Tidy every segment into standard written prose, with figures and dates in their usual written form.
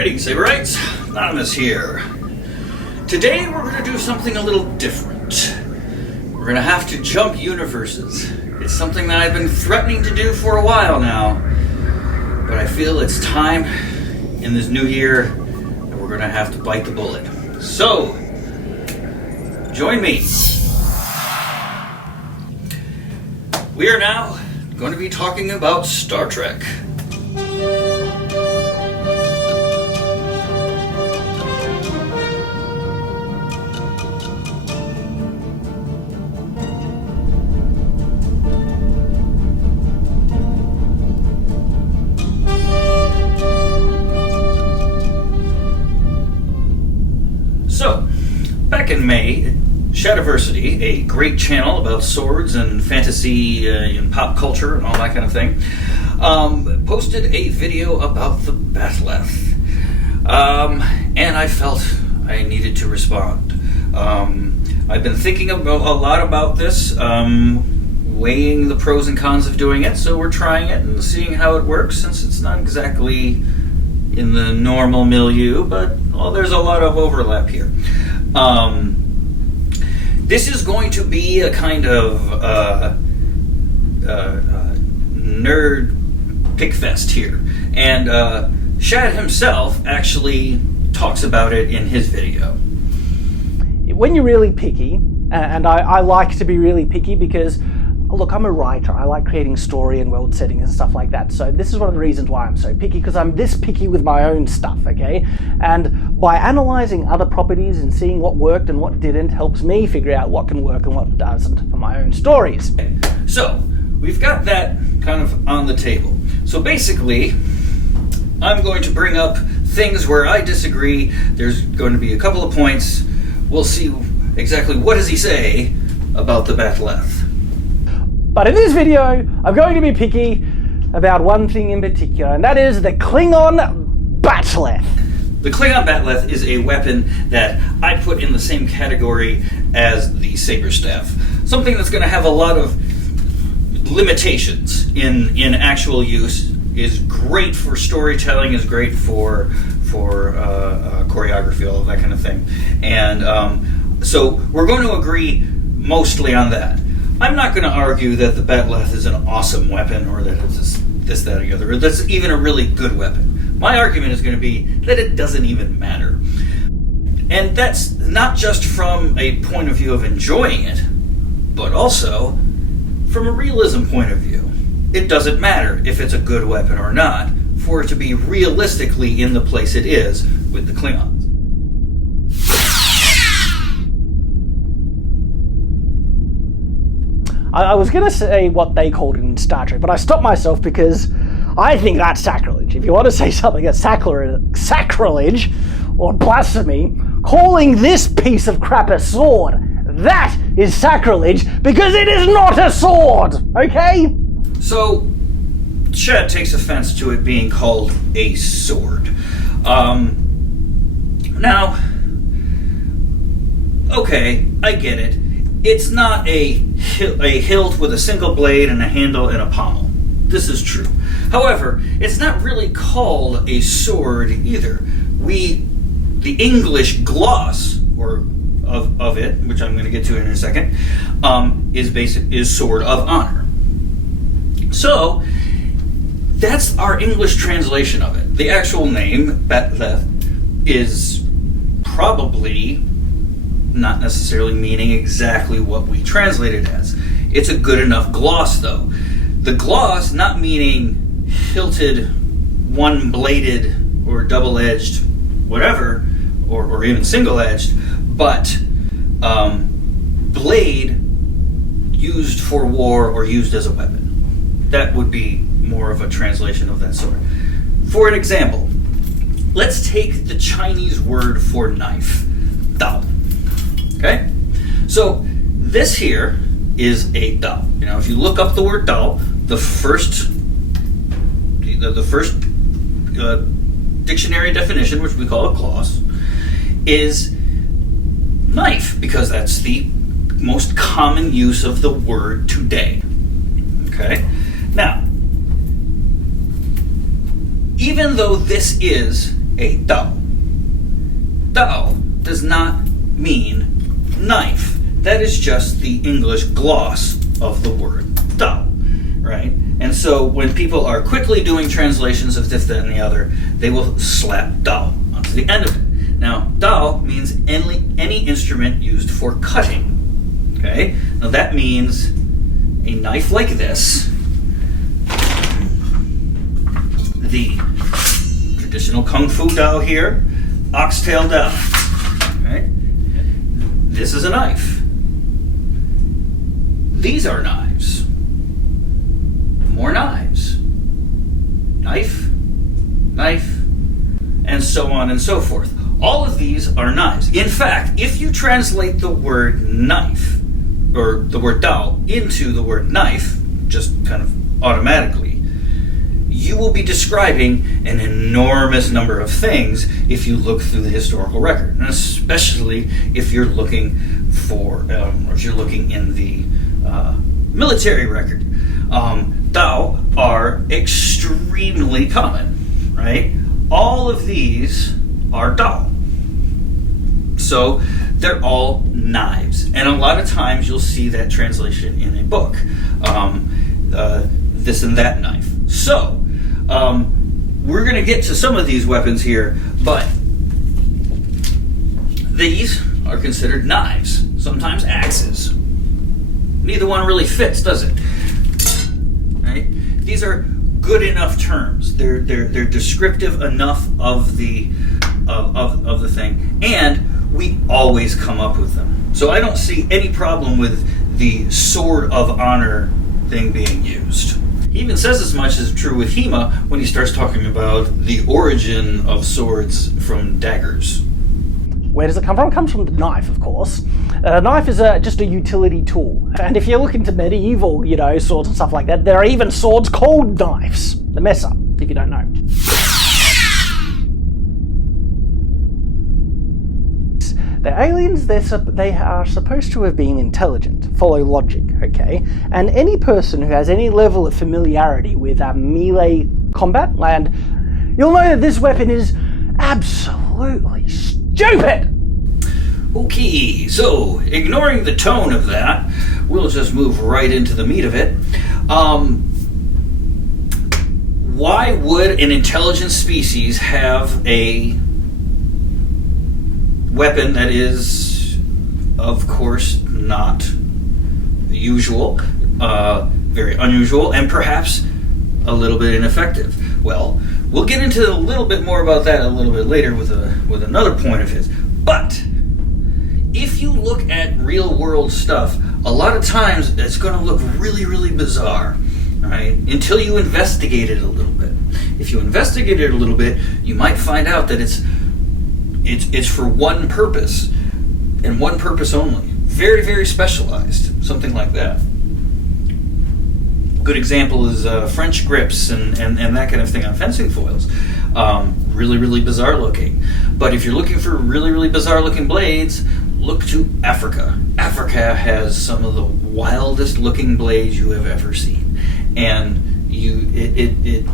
Greetings, Saberites. Nonynous here. Today we're going to do something a little different. We're going to have to jump universes. It's something that I've been threatening to do for a while now, but I feel it's time in this new year that we're going to have to bite the bullet. So, join me. We are now going to be talking about Star Trek. So, back in May, Shadiversity, a great channel about swords and fantasy and pop culture and all that kind of thing, posted a video about the Bat'leth. And I felt I needed to respond. I've been thinking a lot about this, weighing the pros and cons of doing it, so we're trying it and seeing how it works, since it's not exactly in the normal milieu, but there's a lot of overlap here. This is going to be a kind of nerd pickfest here, and Shad himself actually talks about it in his video. When you're really picky, and I like to be really picky because, look, I'm a writer. I like creating story and world settings and stuff like that. So this is one of the reasons why I'm so picky, because I'm this picky with my own stuff, okay? And by analyzing other properties and seeing what worked and what didn't helps me figure out what can work and what doesn't for my own stories. So, we've got that kind of on the table. So basically, I'm going to bring up things where I disagree. There's going to be a couple of points. We'll see exactly what does he say about the Bat'leth. But in this video, I'm going to be picky about one thing in particular, and that is the Klingon Bat'leth. The Klingon Bat'leth is a weapon that I put in the same category as the saber staff. Something that's going to have a lot of limitations in actual use. Is great for storytelling, is great for choreography, all of that kind of thing. And so we're going to agree mostly on that. I'm not going to argue that the Bat'leth is an awesome weapon, or that it's this, that, or the other, or that's even a really good weapon. My argument is going to be that it doesn't even matter. And that's not just from a point of view of enjoying it, but also from a realism point of view. It doesn't matter if it's a good weapon or not for it to be realistically in the place it is with the Klingons. I was going to say what they called it in Star Trek, but I stopped myself because I think that's sacrilege. If you want to say something that's sacrilege or blasphemy, calling this piece of crap a sword, that is sacrilege because it is not a sword, okay? So, Shad takes offense to it being called a sword. Now, okay, I get it. It's not a hilt with a single blade and a handle and a pommel. This is true. However, it's not really called a sword either. The English gloss of it, which I'm going to get to in a second, is sword of honor. So that's our English translation of it. The actual name Bat'leth is probably not necessarily meaning exactly what we translate it as. It's a good enough gloss, though. The gloss not meaning hilted, one-bladed, or double-edged, whatever, or even single-edged, but blade used for war or used as a weapon. That would be more of a translation of that sort. For an example, let's take the Chinese word for knife, dao. Okay? So this here is a dao. You know, if you look up the word dao, the first dictionary definition, which we call a gloss, is knife, because that's the most common use of the word today. Okay? Now, even though this is a dao. Dao does not mean knife. That is just the English gloss of the word dao, right? And so when people are quickly doing translations of this, that, and the other, they will slap dao onto the end of it. Now, dao means any instrument used for cutting. Okay? Now that means a knife like this, the traditional Kung Fu dao here, oxtail dao. Right? This is a knife. These are knives. More knives. Knife, knife, and so on and so forth. All of these are knives. In fact, if you translate the word knife, or the word dao, into the word knife, just kind of automatically, you will be describing an enormous number of things if you look through the historical record, and especially if you're looking for, or if you're looking in the military record. Dao are extremely common, right? All of these are dao. So they're all knives. And a lot of times you'll see that translation in a book. This and that knife. So, we're going to get to some of these weapons here, but these are considered knives, sometimes axes. Neither one really fits, does it? Right? These are good enough terms. They're descriptive enough of the thing, and we always come up with them. So I don't see any problem with the sword of honor thing being used. He even says as much is true with Hema when he starts talking about the origin of swords from daggers. Where does it come from? It comes from the knife, of course. A knife is just a utility tool. And if you look into medieval, swords and stuff like that, there are even swords called knives. The mess up, if you don't know. The aliens, they are supposed to have been intelligent, follow logic, okay? And any person who has any level of familiarity with melee combat, and you'll know that this weapon is absolutely stupid! Okay, so ignoring the tone of that, we'll just move right into the meat of it. Why would an intelligent species have a weapon that is, of course, not usual, very unusual, and perhaps a little bit ineffective? Well, we'll get into a little bit more about that a little bit later with another point of his. But if you look at real world stuff, a lot of times it's going to look really, really bizarre, right? Until you investigate it a little bit. If you investigate it a little bit, you might find out that it's for one purpose, and one purpose only. Very, very specialized, something like that. Good example is French grips and that kind of thing on fencing foils. Really, really bizarre looking. But if you're looking for really, really bizarre looking blades, look to Africa. Africa has some of the wildest looking blades you have ever seen. And it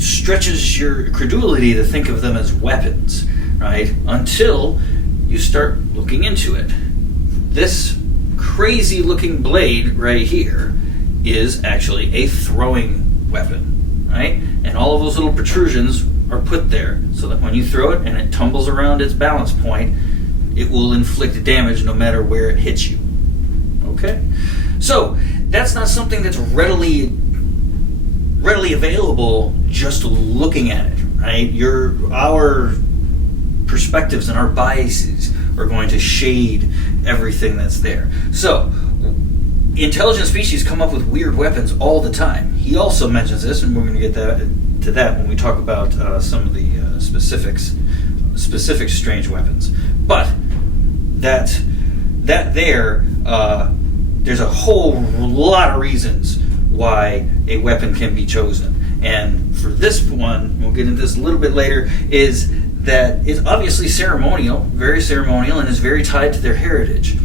stretches your credulity to think of them as weapons, right? Until you start looking into it. This crazy looking blade right here is actually a throwing weapon, right? And all of those little protrusions are put there so that when you throw it and it tumbles around its balance point, it will inflict damage no matter where it hits you. Okay? So that's not something that's readily available just looking at it, right? Our perspectives and our biases are going to shade everything that's there. So intelligent species come up with weird weapons all the time. He also mentions this, and we're going to get to that when we talk about some of the specific strange weapons. But there's a whole lot of reasons why a weapon can be chosen. And for this one, we'll get into this a little bit later, is that it's obviously ceremonial, very ceremonial, and is very tied to their heritage.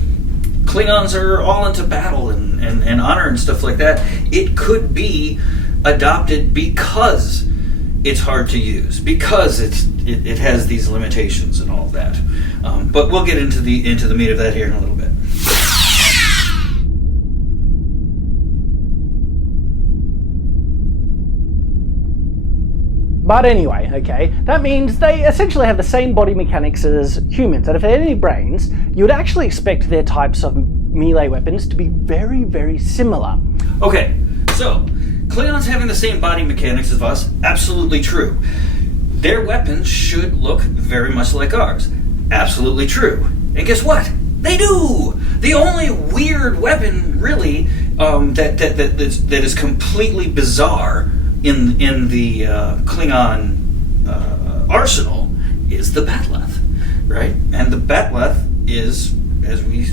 Klingons are all into battle and honor and stuff like that. It could be adopted because it's hard to use, because it has these limitations and all of that. But we'll get into the meat of that here in a little bit. But anyway, okay, that means they essentially have the same body mechanics as humans, and if they had any brains, you would actually expect their types of melee weapons to be very, very similar. Okay, so Klingons having the same body mechanics as us, absolutely true. Their weapons should look very much like ours, absolutely true. And guess what? They do! The only weird weapon, really, that is completely bizarre in the Klingon arsenal is the bat'leth, right? And the bat'leth is, as we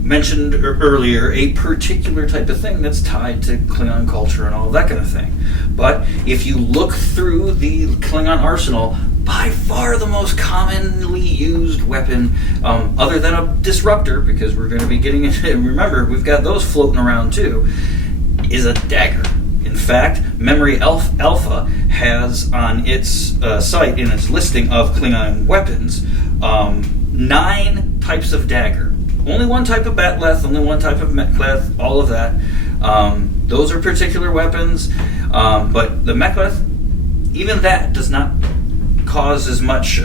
mentioned earlier, a particular type of thing that's tied to Klingon culture and all that kind of thing. But if you look through the Klingon arsenal, by far the most commonly used weapon, other than a disruptor, because we're going to be getting into, remember, we've got those floating around too, is a dagger. In fact, Memory Alpha has on its site, in its listing of Klingon weapons, 9 types of dagger. Only one type of bat'leth, only one type of mek'leth, all of that. Those are particular weapons, but the mek'leth, even that does not cause as much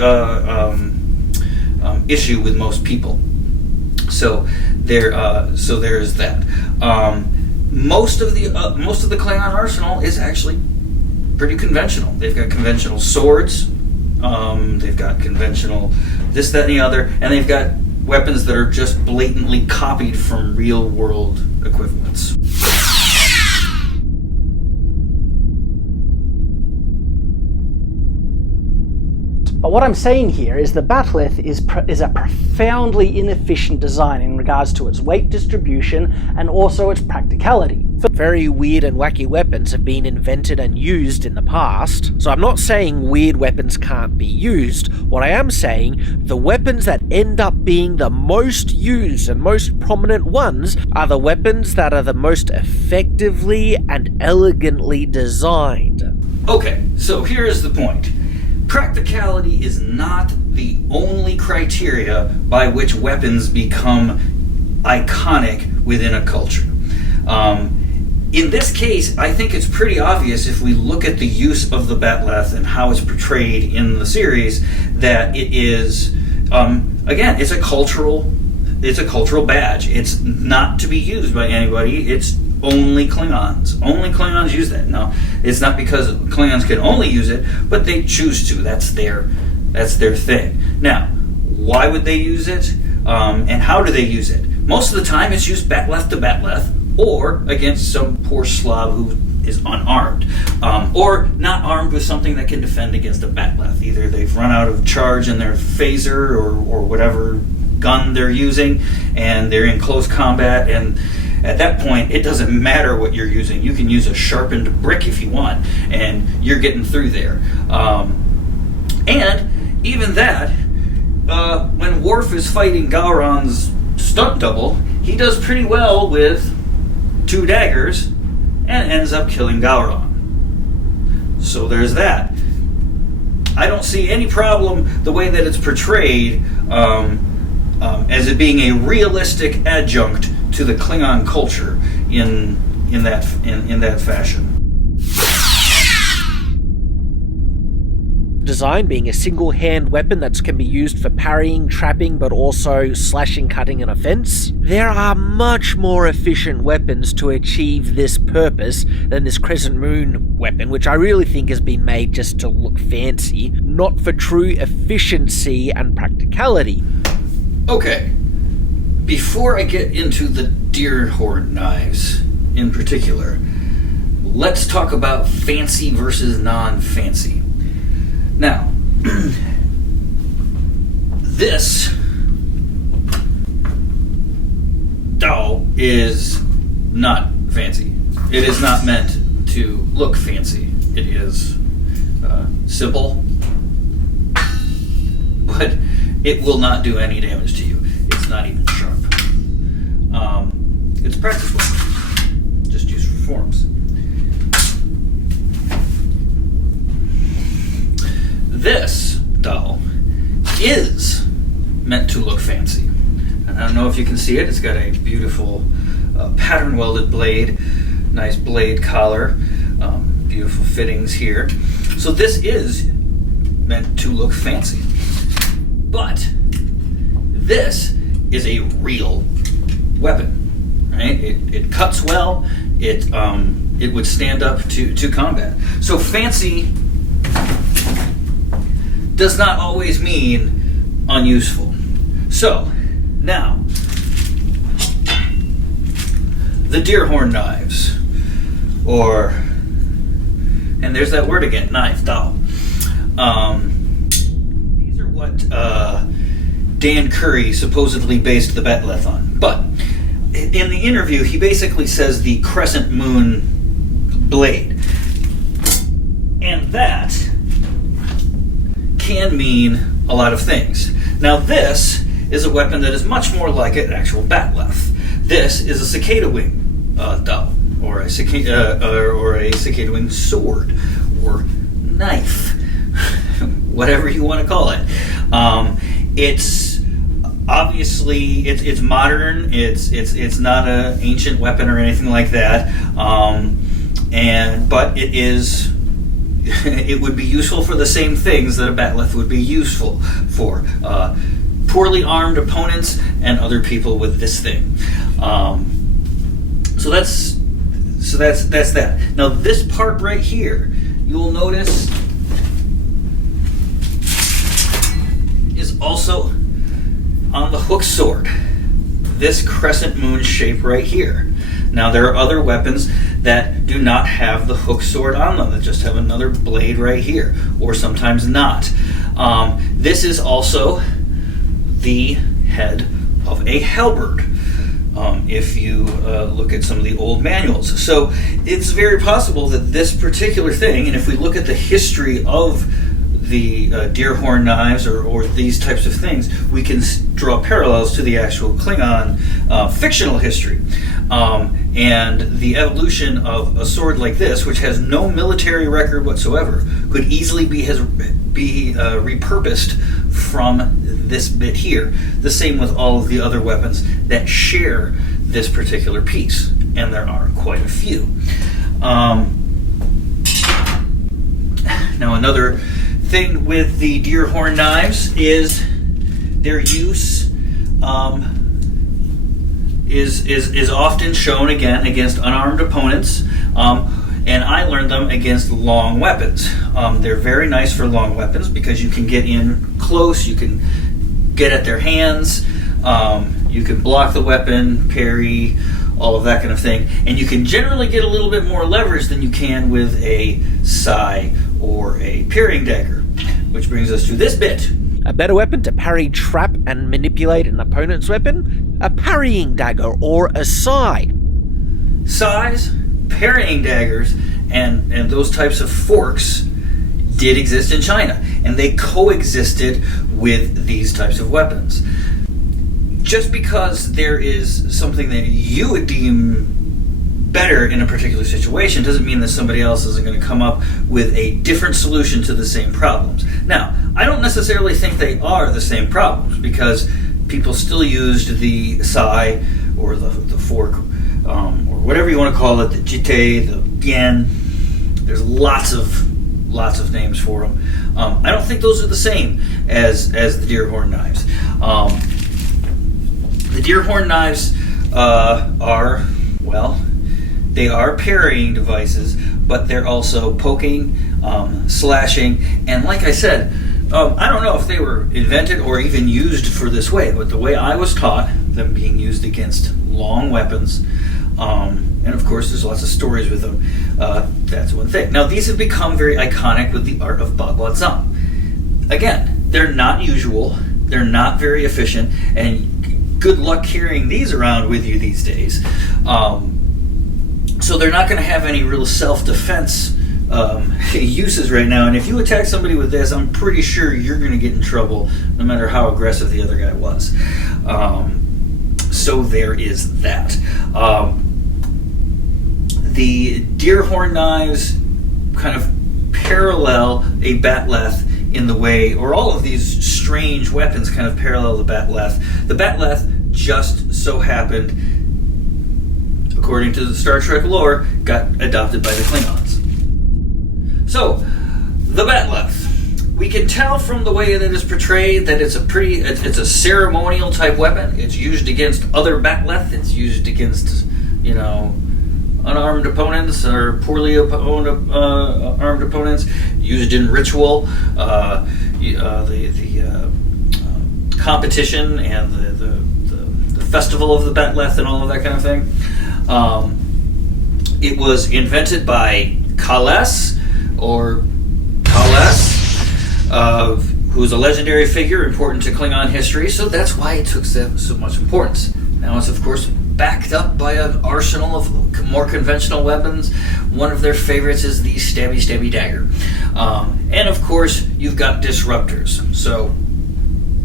issue with most people. So there's that. Most of the Klingon arsenal is actually pretty conventional. They've got conventional swords, they've got conventional this, that, and the other, and they've got weapons that are just blatantly copied from real-world equivalents. But what I'm saying here is the bat'leth is a profoundly inefficient design in regards to its weight distribution and also its practicality. Very weird and wacky weapons have been invented and used in the past, so I'm not saying weird weapons can't be used. What I am saying, the weapons that end up being the most used and most prominent ones are the weapons that are the most effectively and elegantly designed. Okay, so here is the point. Practicality is not the only criteria by which weapons become iconic within a culture. In this case, I think it's pretty obvious if we look at the use of the bat'leth and how it's portrayed in the series that it is, again, it's a cultural badge. It's not to be used by anybody. It's only Klingons. Only Klingons use that. Now, it's not because Klingons can only use it, but they choose to. That's their thing. Now, why would they use it? And how do they use it? Most of the time, it's used bat'leth to bat'leth, or against some poor slob who is unarmed, or not armed with something that can defend against a bat'leth. Either they've run out of charge in their phaser or whatever gun they're using, and they're in close combat, and at that point, it doesn't matter what you're using. You can use a sharpened brick if you want, and you're getting through there. And even that, when Worf is fighting Gowron's stunt double, he does pretty well with 2 daggers and ends up killing Gowron. So there's that. I don't see any problem the way that it's portrayed as it being a realistic adjunct to the Klingon culture in that fashion. Design being a single-hand weapon that can be used for parrying, trapping, but also slashing, cutting, and offense. There are much more efficient weapons to achieve this purpose than this Crescent Moon weapon, which I really think has been made just to look fancy, not for true efficiency and practicality. Okay, before I get into the deer horn knives in particular, let's talk about fancy versus non-fancy. Now, this doll is not fancy. It is not meant to look fancy. It is simple, but it will not do any damage to you. It's not even sharp. It's a practice weapon, just used for forms. This to look fancy. And I don't know if you can see it. It's got a beautiful pattern welded blade, nice blade collar, beautiful fittings here. So this is meant to look fancy. But this is a real weapon, right? It cuts well. It would stand up to combat. So fancy does not always mean unuseful. So now, the Deerhorn knives, and there's that word again, knife, dao. These are what Dan Curry supposedly based the Bat'leth on. But in the interview, he basically says the crescent moon blade. And that can mean a lot of things. Now this is a weapon that is much more like an actual Bat'leth. This is a cicada wing dao, or a cicada wing sword, or knife, whatever you want to call it. It's obviously it's modern. It's not an ancient weapon or anything like that. But it is. It would be useful for the same things that a Bat'leth would be useful for. Poorly armed opponents and other people with this thing. So that's that. Now this part right here, you'll notice, is also on the hook sword. This crescent moon shape right here. Now there are other weapons that do not have the hook sword on them, that just have another blade right here, or sometimes not. This is also the head of a halberd, if you look at some of the old manuals. So it's very possible that this particular thing, and if we look at the history of the Deerhorn knives or these types of things, we can draw parallels to the actual Klingon fictional history. And the evolution of a sword like this, which has no military record whatsoever, could easily be repurposed from this bit here. The same with all of the other weapons that share this particular piece, and there are quite a few. Now another thing with the Deerhorn knives is their use is often shown again against unarmed opponents, and I learned them against long weapons. They're very nice for long weapons because you can get in close, you can get at their hands, you can block the weapon, parry, all of that kind of thing, and you can generally get a little bit more leverage than you can with a sai or a parrying dagger, which brings us to this bit. A better weapon to parry, trap, and manipulate an opponent's weapon? A parrying dagger or a sai. Sais, parrying daggers, and those types of forks did exist in China, and they coexisted with these types of weapons. Just because there is something that you would deem better in a particular situation doesn't mean that somebody else isn't going to come up with a different solution to the same problems. Now, I don't necessarily think they are the same problems, because people still used the sai or the fork, or whatever you want to call it, the jite, the yen. There's lots of names for them. I don't think those are the same as the Deerhorn knives. The Deerhorn knives they are parrying devices, but they're also poking, slashing, and like I said, I don't know if they were invented or even used for this way, but the way I was taught, them being used against long weapons, and of course there's lots of stories with them, that's one thing. Now these have become very iconic with the art of Bagua Zhang. Again, they're not usual, they're not very efficient, and good luck carrying these around with you these days. So they're not going to have any real self-defense uses right now, and if you attack somebody with this, I'm pretty sure you're going to get in trouble no matter how aggressive the other guy was. So there is that. The Deerhorn knives kind of parallel a Bat'leth in the way, or all of these strange weapons kind of parallel the Bat'leth. The Bat'leth just so happened, according to the Star Trek lore, got adopted by the Klingons. So, the Bat'leth. We can tell from the way that it is portrayed that it's a ceremonial type weapon. It's used against other Bat'leth. It's used against, unarmed opponents or poorly armed opponents. Used in ritual, the competition and the festival of the Bat'leth and all of that kind of thing. It was invented by Kahless, who's a legendary figure important to Klingon history, so that's why it took so much importance. Now it's, of course, backed up by an arsenal of more conventional weapons. One of their favorites is the stabby dagger. And, of course, you've got disruptors. So,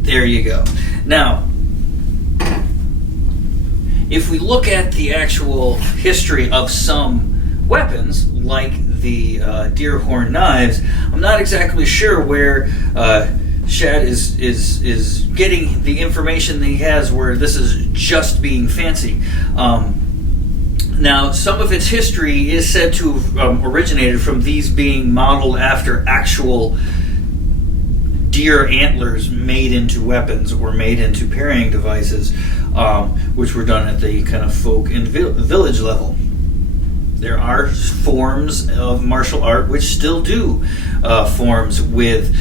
there you go. Now, if we look at the actual history of some weapons, like the deer horn knives, I'm not exactly sure where Shad is getting the information that he has, where this is just being fancy. Now, some of its history is said to have originated from these being modeled after actual deer antlers made into weapons or made into parrying devices, which were done at the kind of folk and village level. There are forms of martial art which still do forms with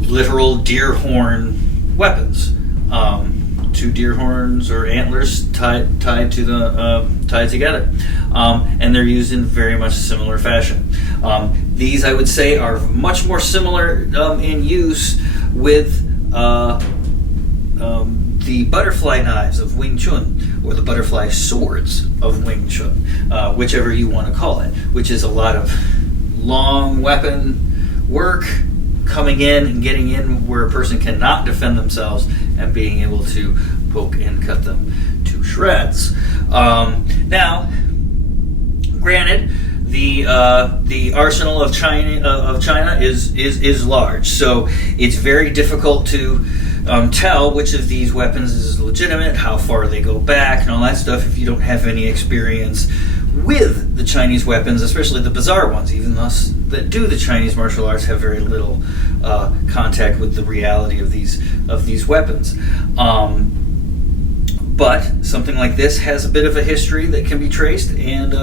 literal deer horn weapons, two deer horns or antlers tied together, and they're used in very much similar fashion. These, I would say, are much more similar in use with the butterfly knives of Wing Chun, or the butterfly swords of Wing Chun, whichever you want to call it, which is a lot of long weapon work, coming in and getting in where a person cannot defend themselves, and being able to poke and cut them to shreds. Now, granted, the arsenal of China is large, so it's very difficult to tell which of these weapons is legitimate, how far they go back, and all that stuff if you don't have any experience with the Chinese weapons, especially the bizarre ones. Even us that do the Chinese martial arts have very little contact with the reality of these weapons. But something like this has a bit of a history that can be traced, and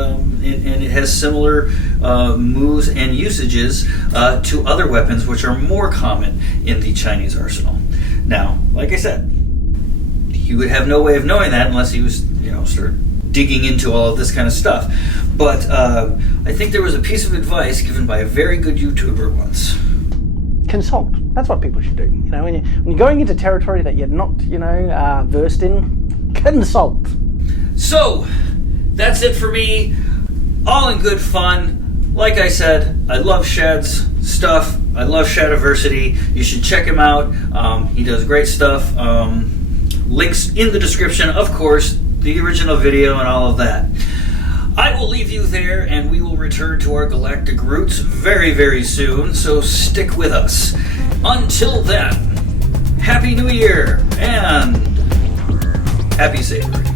it has similar moves and usages to other weapons which are more common in the Chinese arsenal. Now, like I said, you would have no way of knowing that unless you start digging into all of this kind of stuff. But I think there was a piece of advice given by a very good YouTuber once. Consult. That's what people should do. When you're going into territory that you're not, versed in, consult. So, that's it for me. All in good fun. Like I said, I love Shad's stuff. I love Shadiversity. You should check him out. He does great stuff. Links in the description, of course, the original video and all of that. I will leave you there, and we will return to our galactic roots very, very soon, so stick with us. Until then, Happy New Year, and Happy Savory.